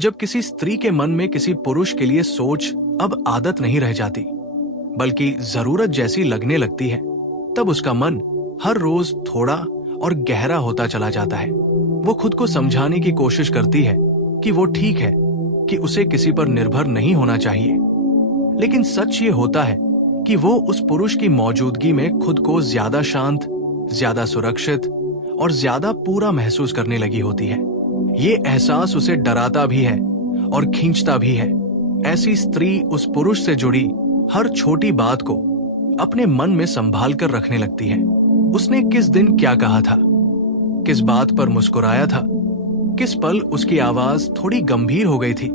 जब किसी स्त्री के मन में किसी पुरुष के लिए सोच अब आदत नहीं रह जाती, बल्कि जरूरत जैसी लगने लगती है, तब उसका मन हर रोज थोड़ा और गहरा होता चला जाता है। वो खुद को समझाने की कोशिश करती है कि वो ठीक है, कि उसे किसी पर निर्भर नहीं होना चाहिए। लेकिन सच ये होता है कि वो उस पुरुष की मौजूदगी में खुद को ज्यादा शांत, ज्यादा सुरक्षित और ज्यादा पूरा महसूस करने लगी होती है। ये एहसास उसे डराता भी है और खींचता भी है। ऐसी स्त्री उस पुरुष से जुड़ी हर छोटी बात को अपने मन में संभाल कर रखने लगती है। उसने किस दिन क्या कहा था, किस बात पर मुस्कुराया था, किस पल उसकी आवाज थोड़ी गंभीर हो गई थी,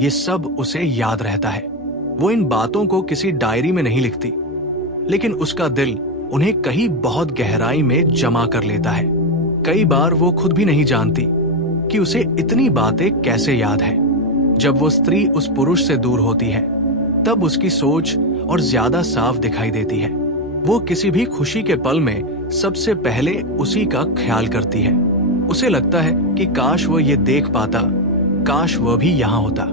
ये सब उसे याद रहता है। वो इन बातों को किसी डायरी में नहीं लिखती, लेकिन उसका दिल उन्हें कहीं बहुत गहराई में जमा कर लेता है। कई बार वो खुद भी नहीं जानती कि उसे इतनी बातें कैसे याद है। जब वो स्त्री उस पुरुष से दूर होती है, तब उसकी सोच और ज्यादा साफ दिखाई देती है। वो किसी भी खुशी के पल में सबसे पहले उसी का ख्याल करती है। उसे लगता है कि काश वो ये देख पाता, काश वह भी यहाँ होता।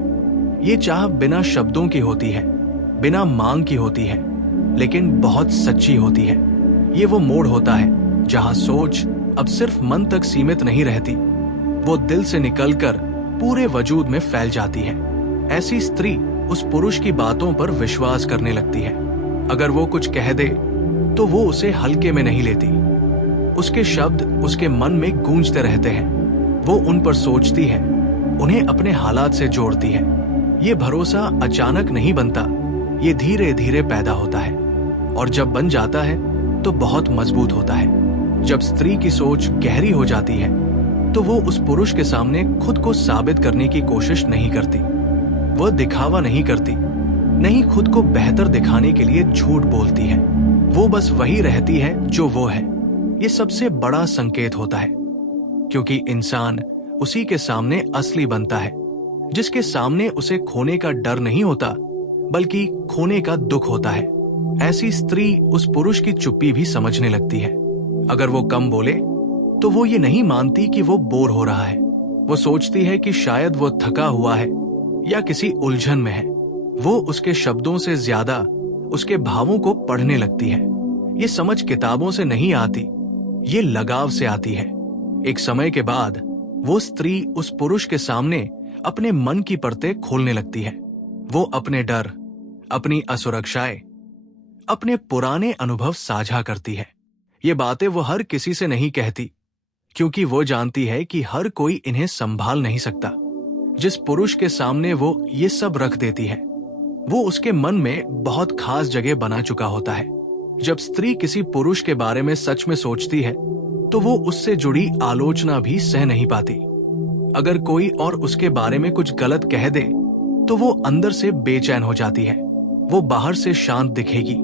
ये चाह बिना शब्दों की होती है, बिना मांग की होती है, लेकिन बहुत सच्ची होती है। ये वो मोड़ होता है जहां सोच अब सिर्फ मन तक सीमित नहीं रहती, वो दिल से निकलकर पूरे वजूद में फैल जाती है। ऐसी स्त्री उस पुरुष की बातों पर विश्वास करने लगती है। अगर वो कुछ कह दे तो वो उसे हल्के में नहीं लेती। उसके शब्द उसके मन में गूंजते रहते हैं। वो उन पर सोचती है, उन्हें अपने हालात से जोड़ती है। ये भरोसा अचानक नहीं बनता, ये धीरे धीरे पैदा होता है, और जब बन जाता है तो बहुत मजबूत होता है। जब स्त्री की सोच गहरी हो जाती है तो वो उस पुरुष के सामने खुद को साबित करने की कोशिश नहीं करती। वह दिखावा नहीं करती, नहीं खुद को बेहतर दिखाने के लिए झूठ बोलती है। वो बस वही रहती है जो वो है। ये सबसे बड़ा संकेत होता है, क्योंकि इंसान उसी के सामने असली बनता है, जिसके सामने उसे खोने का डर नहीं होता, बल्कि खोने का दुख होता है। ऐसी स्त्री उस पुरुष की चुप्पी भी समझने लगती है। अगर वो कम बोले तो वो ये नहीं मानती कि वो बोर हो रहा है। वो सोचती है कि शायद वो थका हुआ है या किसी उलझन में है। वो उसके शब्दों से ज्यादा उसके भावों को पढ़ने लगती है। ये समझ किताबों से नहीं आती, ये लगाव से आती है। एक समय के बाद वो स्त्री उस पुरुष के सामने अपने मन की परतें खोलने लगती है। वो अपने डर, अपनी असुरक्षाएं, अपने पुराने अनुभव साझा करती है। ये बातें वो हर किसी से नहीं कहती, क्योंकि वो जानती है कि हर कोई इन्हें संभाल नहीं सकता। जिस पुरुष के सामने वो ये सब रख देती है, वो उसके मन में बहुत खास जगह बना चुका होता है। जब स्त्री किसी पुरुष के बारे में सच में सोचती है तो वो उससे जुड़ी आलोचना भी सह नहीं पाती। अगर कोई और उसके बारे में कुछ गलत कह दे तो वो अंदर से बेचैन हो जाती है। वो बाहर से शांत दिखेगी,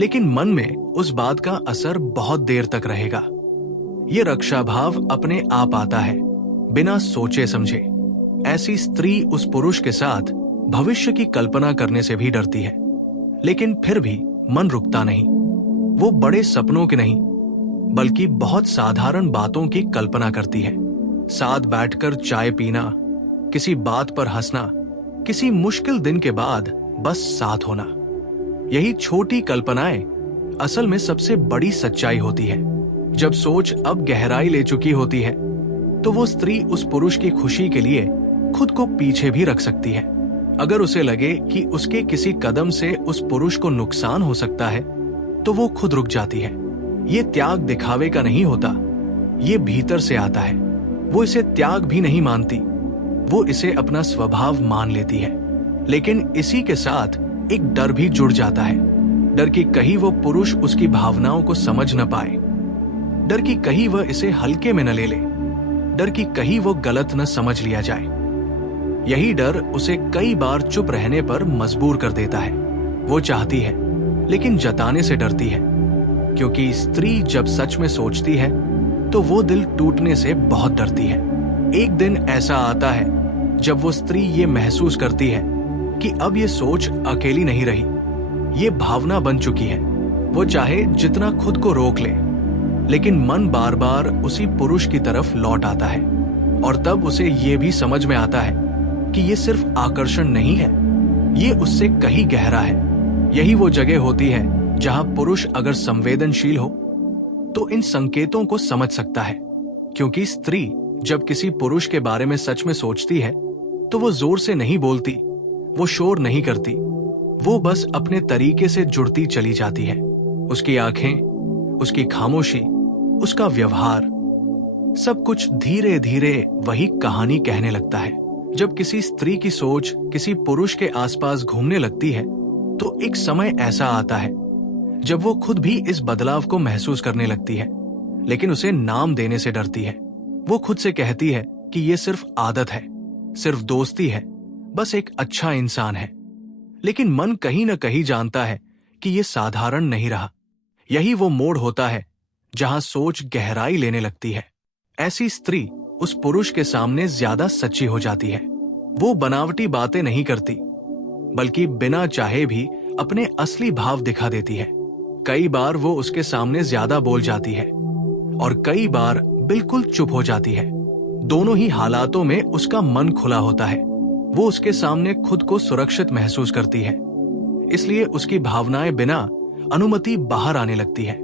लेकिन मन में उस बात का असर बहुत देर तक रहेगा। ये रक्षा भाव अपने आप आता है, बिना सोचे समझे। ऐसी स्त्री उस पुरुष के साथ भविष्य की कल्पना करने से भी डरती है, लेकिन फिर भी मन रुकता नहीं। वो बड़े सपनों के नहीं, बल्कि बहुत साधारण बातों की कल्पना करती है। साथ बैठकर चाय पीना, किसी बात पर हंसना, किसी मुश्किल दिन के बाद बस साथ होना। यही छोटी कल्पनाएं असल में सबसे बड़ी सच्चाई होती है। जब सोच अब गहराई ले चुकी होती है तो वो स्त्री उस पुरुष की खुशी के लिए खुद को पीछे भी रख सकती है। अगर उसे लगे कि उसके किसी कदम से उस पुरुष को नुकसान हो सकता है तो वो खुद रुक जाती है। ये त्याग दिखावे का नहीं होता, ये भीतर से आता है। वो इसे त्याग भी नहीं मानती, वो इसे अपना स्वभाव मान लेती है। लेकिन इसी के साथ एक डर भी जुड़ जाता है। डर कि कहीं वो पुरुष उसकी भावनाओं को समझ न पाए, डर कि कहीं वह इसे हल्के में न ले ले, डर कि कहीं वो गलत न समझ लिया जाए। यही डर उसे कई बार चुप रहने पर मजबूर कर देता है। वो चाहती है लेकिन जताने से डरती है, क्योंकि स्त्री जब सच में सोचती है तो वो दिल टूटने से बहुत डरती है। एक दिन ऐसा आता है जब वो स्त्री ये महसूस करती है कि अब ये सोच अकेली नहीं रही, ये भावना बन चुकी है। वो चाहे जितना खुद को रोक ले, लेकिन मन बार बार उसी पुरुष की तरफ लौट आता है। और तब उसे ये भी समझ में आता है कि ये सिर्फ आकर्षण नहीं है, ये उससे कहीं गहरा है। यही वो जगह होती है जहां पुरुष अगर संवेदनशील हो तो इन संकेतों को समझ सकता है, क्योंकि स्त्री जब किसी पुरुष के बारे में सच में सोचती है तो वो जोर से नहीं बोलती, वो शोर नहीं करती, वो बस अपने तरीके से जुड़ती चली जाती है। उसकी आंखें, उसकी खामोशी, उसका व्यवहार, सब कुछ धीरे धीरे वही कहानी कहने लगता है। जब किसी स्त्री की सोच किसी पुरुष के आसपास घूमने लगती है तो एक समय ऐसा आता है जब वो खुद भी इस बदलाव को महसूस करने लगती है, लेकिन उसे नाम देने से डरती है। वो खुद से कहती है कि ये सिर्फ आदत है, सिर्फ दोस्ती है, बस एक अच्छा इंसान है। लेकिन मन कहीं न कहीं जानता है कि ये साधारण नहीं रहा। यही वो मोड़ होता है जहां सोच गहराई लेने लगती है। ऐसी स्त्री उस पुरुष के सामने ज्यादा सच्ची हो जाती है। वो बनावटी बातें नहीं करती, बल्कि बिना चाहे भी अपने असली भाव दिखा देती है। कई बार वो उसके सामने ज्यादा बोल जाती है और कई बार बिल्कुल चुप हो जाती है। दोनों ही हालातों में उसका मन खुला होता है। वो उसके सामने खुद को सुरक्षित महसूस करती है, इसलिए उसकी भावनाएं बिना अनुमति बाहर आने लगती है।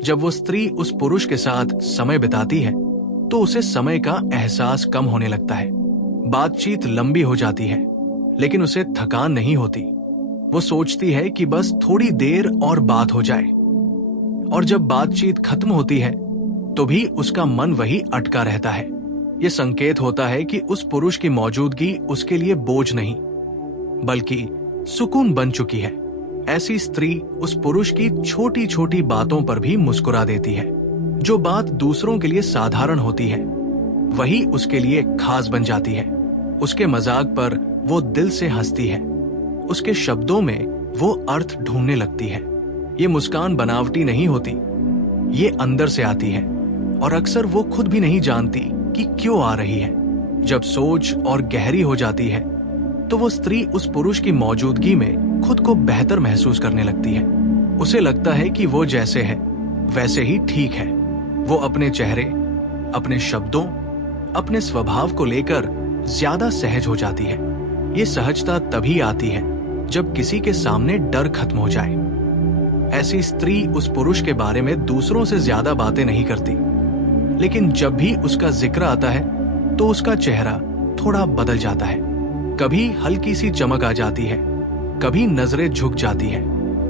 जब वो स्त्री उस पुरुष के साथ समय बिताती है तो उसे समय का एहसास कम होने लगता है। बातचीत लंबी हो जाती है, लेकिन उसे थकान नहीं होती। वो सोचती है कि बस थोड़ी देर और बात हो जाए, और जब बातचीत खत्म होती है तो भी उसका मन वही अटका रहता है। ये संकेत होता है कि उस पुरुष की मौजूदगी उसके लिए बोझ नहीं, बल्कि सुकून बन चुकी है। ऐसी स्त्री उस पुरुष की छोटी छोटी बातों पर भी मुस्कुरा देती है। जो बात दूसरों के लिए साधारण होती है वही उसके लिए खास बन जाती है। उसके मजाक पर वो दिल से हंसती है, उसके शब्दों में वो अर्थ ढूंढने लगती है। ये मुस्कान बनावटी नहीं होती, ये अंदर से आती है और अक्सर वो खुद भी नहीं जानती कि क्यों आ रही है। जब सोच और गहरी हो जाती है तो वो स्त्री उस पुरुष की मौजूदगी में खुद को बेहतर महसूस करने लगती है। उसे लगता है कि वो जैसे है वैसे ही ठीक है। वो अपने चेहरे, अपने शब्दों, अपने स्वभाव को लेकर ज्यादा सहज हो जाती है। ये सहजता तभी आती है जब किसी के सामने डर खत्म हो जाए। ऐसी स्त्री उस पुरुष के बारे में दूसरों से ज्यादा बातें नहीं करती, लेकिन जब भी उसका जिक्र आता है तो उसका चेहरा थोड़ा बदल जाता है। कभी हल्की सी चमक आ जाती है, कभी नजरें झुक जाती है।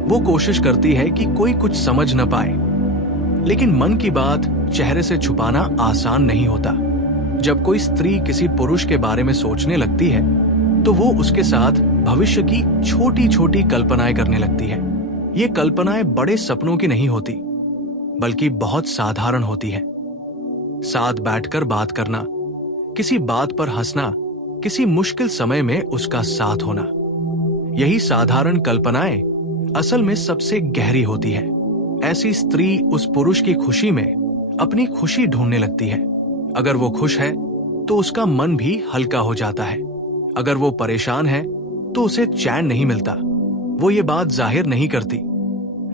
वो कोशिश करती है कि कोई कुछ समझ न पाए, लेकिन मन की बात चेहरे से छुपाना आसान नहीं होता। जब कोई स्त्री किसी पुरुष के बारे में सोचने लगती है तो वो उसके साथ भविष्य की छोटी छोटी कल्पनाएं करने लगती है। ये कल्पनाएं बड़े सपनों की नहीं होती, बल्कि बहुत साधारण होती है। साथ बैठकर बात करना, किसी बात पर हंसना, किसी मुश्किल समय में उसका साथ होना। यही साधारण कल्पनाएं असल में सबसे गहरी होती है। ऐसी स्त्री उस पुरुष की खुशी में अपनी खुशी ढूंढने लगती है। अगर वो खुश है तो उसका मन भी हल्का हो जाता है। अगर वो परेशान है तो उसे चैन नहीं मिलता। वो ये बात जाहिर नहीं करती,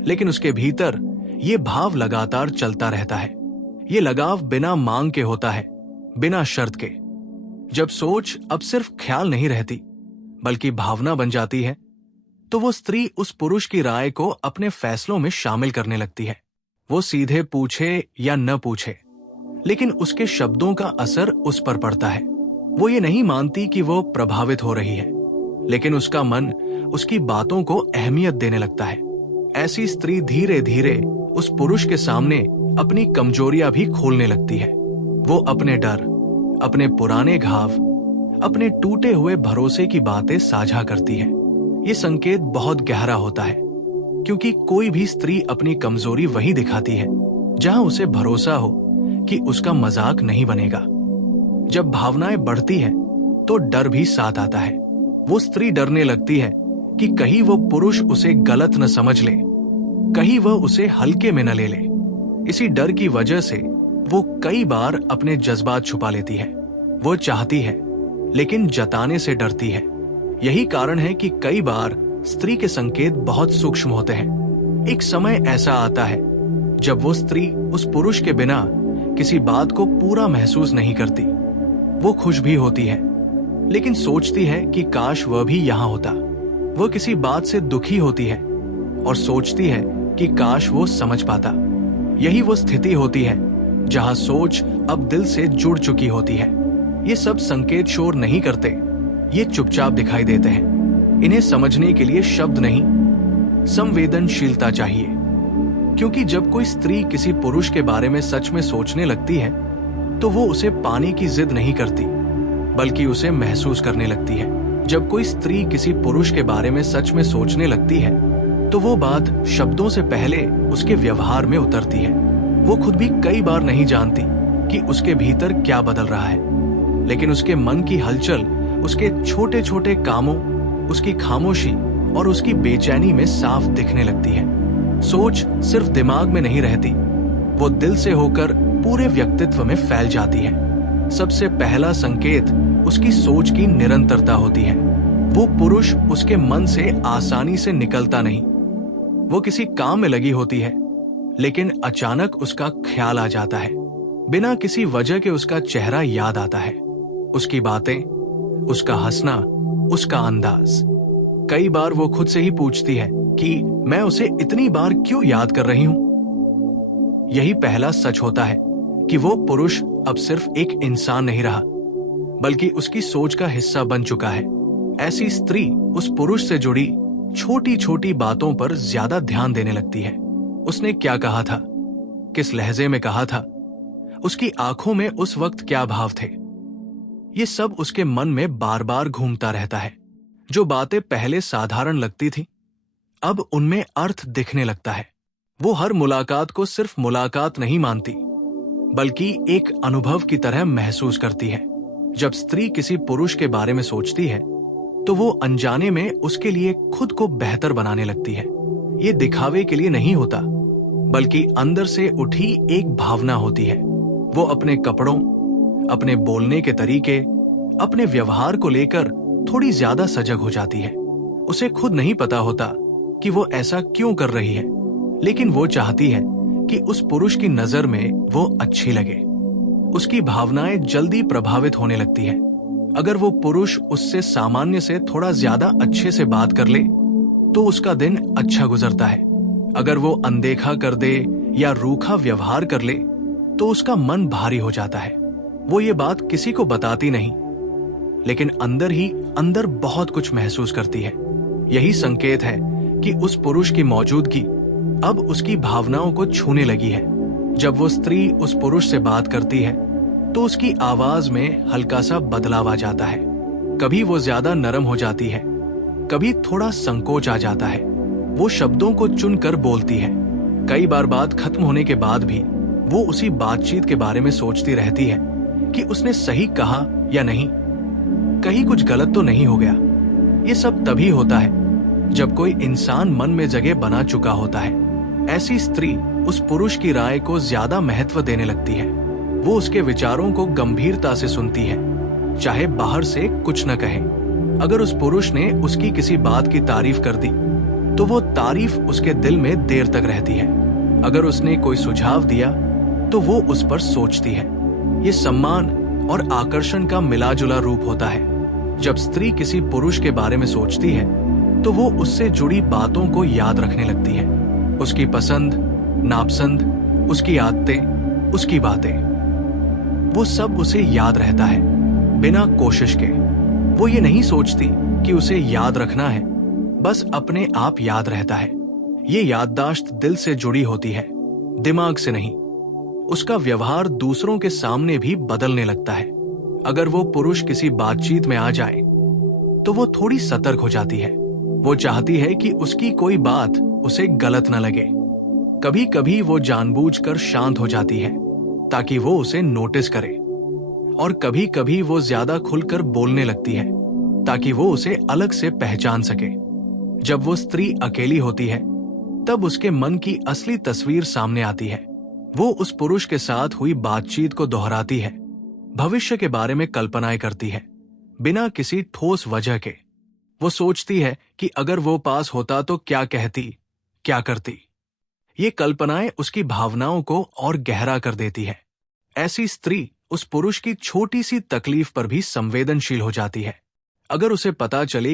लेकिन उसके भीतर ये भाव लगातार चलता रहता है। ये लगाव बिना मांग के होता है, बिना शर्त के। जब सोच अब सिर्फ ख्याल नहीं रहती, बल्कि भावना बन जाती है, तो वो स्त्री उस पुरुष की राय को अपने फैसलों में शामिल करने लगती है। वो सीधे पूछे या न पूछे, लेकिन उसके शब्दों का असर उस पर पड़ता है। वो ये नहीं मानती कि वो प्रभावित हो रही है, लेकिन उसका मन उसकी बातों को अहमियत देने लगता है। ऐसी स्त्री धीरे धीरे उस पुरुष के सामने अपनी कमजोरियां भी खोलने लगती है। वो अपने डर, अपने पुराने घाव, अपने टूटे हुए भरोसे की बातें साझा करती है। ये संकेत बहुत गहरा होता है, क्योंकि कोई भी स्त्री अपनी कमजोरी वही दिखाती है जहां उसे भरोसा हो कि उसका मजाक नहीं बनेगा। जब भावनाएं बढ़ती है तो डर भी साथ आता है। वो स्त्री डरने लगती है कि कहीं वो पुरुष उसे गलत न समझ ले, कहीं वह उसे हल्के में न ले ले। इसी डर की वजह से वो कई बार अपने जज्बात छुपा लेती है। वो चाहती है, लेकिन जताने से डरती है। यही कारण है कि कई बार स्त्री के संकेत बहुत सूक्ष्म होते हैं। एक समय ऐसा आता है जब वो स्त्री उस पुरुष के बिना किसी बात को पूरा महसूस नहीं करती। वो खुश भी होती है, लेकिन सोचती है कि काश वह भी यहां होता। वह किसी बात से दुखी होती है और सोचती है कि काश वो समझ पाता। यही वो स्थिति होती है जहां सोच अब दिल से जुड़ चुकी होती है। ये सब संकेत शोर नहीं करते, ये चुपचाप दिखाई देते हैं। इन्हें समझने के लिए शब्द नहीं, संवेदनशीलता चाहिए। क्योंकि जब कोई स्त्री किसी पुरुष के बारे में सच में सोचने लगती है, तो वो उसे पाने की जिद नहीं करती, बल्कि उसे महसूस करने लगती है। जब कोई स्त्री किसी पुरुष के बारे में सच में सोचने लगती है, तो वो बात शब्दों से पहले उसके व्यवहार में उतरती है। वो खुद भी कई बार नहीं जानती कि उसके भीतर क्या बदल रहा है, लेकिन उसके मन की हलचल उसके छोटे छोटे कामों, उसकी खामोशी और उसकी बेचैनी में साफ दिखने लगती है। सोच सिर्फ दिमाग में नहीं रहती, वो दिल से होकर पूरे व्यक्तित्व में फैल जाती है। सबसे पहला संकेत उसकी सोच की निरंतरता होती है। वो पुरुष उसके मन से आसानी से निकलता नहीं। वो किसी काम में लगी होती है, लेकिन अचानक उसका ख्याल आ जाता है। बिना किसी वजह के उसका चेहरा याद आता है, उसकी बातें, उसका हंसना, उसका अंदाज। कई बार वो खुद से ही पूछती है कि मैं उसे इतनी बार क्यों याद कर रही हूं। यही पहला सच होता है कि वो पुरुष अब सिर्फ एक इंसान नहीं रहा, बल्कि उसकी सोच का हिस्सा बन चुका है। ऐसी स्त्री उस पुरुष से जुड़ी छोटी छोटी बातों पर ज्यादा ध्यान देने लगती है। उसने क्या कहा था, किस लहजे में कहा था, उसकी आंखों में उस वक्त क्या भाव थे, ये सब उसके मन में बार बार घूमता रहता है। जो बातें पहले साधारण लगती थी, अब उनमें अर्थ दिखने लगता है। वो हर मुलाकात को सिर्फ मुलाकात नहीं मानती, बल्कि एक अनुभव की तरह महसूस करती है। जब स्त्री किसी पुरुष के बारे में सोचती है, तो वो अनजाने में उसके लिए खुद को बेहतर बनाने लगती है। ये दिखावे के लिए नहीं होता, बल्कि अंदर से उठी एक भावना होती है। वो अपने कपड़ों, अपने बोलने के तरीके, अपने व्यवहार को लेकर थोड़ी ज्यादा सजग हो जाती है। उसे खुद नहीं पता होता कि वो ऐसा क्यों कर रही है, लेकिन वो चाहती है कि उस पुरुष की नजर में वो अच्छी लगे। उसकी भावनाएं जल्दी प्रभावित होने लगती है। अगर वो पुरुष उससे सामान्य से थोड़ा ज्यादा अच्छे से बात कर ले, तो उसका दिन अच्छा गुजरता है। अगर वो अनदेखा कर दे या रूखा व्यवहार कर ले, तो उसका मन भारी हो जाता है। वो ये बात किसी को बताती नहीं, लेकिन अंदर ही अंदर बहुत कुछ महसूस करती है। यही संकेत है कि उस पुरुष की मौजूदगी अब उसकी भावनाओं को छूने लगी है। जब वो स्त्री उस पुरुष से बात करती है, तो उसकी आवाज में हल्का सा बदलाव आ जाता है। कभी वो ज्यादा नरम हो जाती है, कभी थोड़ा संकोच आ जाता है। वो शब्दों को चुनकर बोलती है। कई बार बात खत्म होने के बाद भी वो उसी बातचीत के बारे में सोचती रहती है कि उसने सही कहा या नहीं, कहीं कुछ गलत तो नहीं हो गया। ये सब तभी होता है जब कोई इंसान मन में जगह बना चुका होता है। ऐसी स्त्री उस पुरुष की राय को ज्यादा महत्व देने लगती है। वो उसके विचारों को गंभीरता से सुनती है, चाहे बाहर से कुछ न कहे। अगर उस पुरुष ने उसकी किसी बात की तारीफ कर दी, तो वो तारीफ उसके दिल में देर तक रहती है। अगर उसने कोई सुझाव दिया, तो वो उस पर सोचती है। ये सम्मान और आकर्षण का मिलाजुला रूप होता है। जब स्त्री किसी पुरुष के बारे में सोचती है, तो वो उससे जुड़ी बातों को याद रखने लगती है। उसकी पसंद, नापसंद, उसकी आदतें, उसकी बातें, वो सब उसे याद रहता है बिना कोशिश के। वो ये नहीं सोचती कि उसे याद रखना है, बस अपने आप याद रहता है। ये याददाश्त दिल से जुड़ी होती है, दिमाग से नहीं। उसका व्यवहार दूसरों के सामने भी बदलने लगता है। अगर वो पुरुष किसी बातचीत में आ जाए, तो वो थोड़ी सतर्क हो जाती है। वो चाहती है कि उसकी कोई बात उसे गलत न लगे। कभी कभी वो जानबूझकर शांत हो जाती है ताकि वो उसे नोटिस करे, और कभी कभी वो ज्यादा खुलकर बोलने लगती है ताकि वो उसे अलग से पहचान सके। जब वो स्त्री अकेली होती है, तब उसके मन की असली तस्वीर सामने आती है। वो उस पुरुष के साथ हुई बातचीत को दोहराती है, भविष्य के बारे में कल्पनाएं करती है, बिना किसी ठोस वजह के। वो सोचती है कि अगर वो पास होता तो क्या कहती, क्या करती। ये कल्पनाएं उसकी भावनाओं को और गहरा कर देती है। ऐसी स्त्री उस पुरुष की छोटी सी तकलीफ पर भी संवेदनशील हो जाती है। अगर उसे पता चले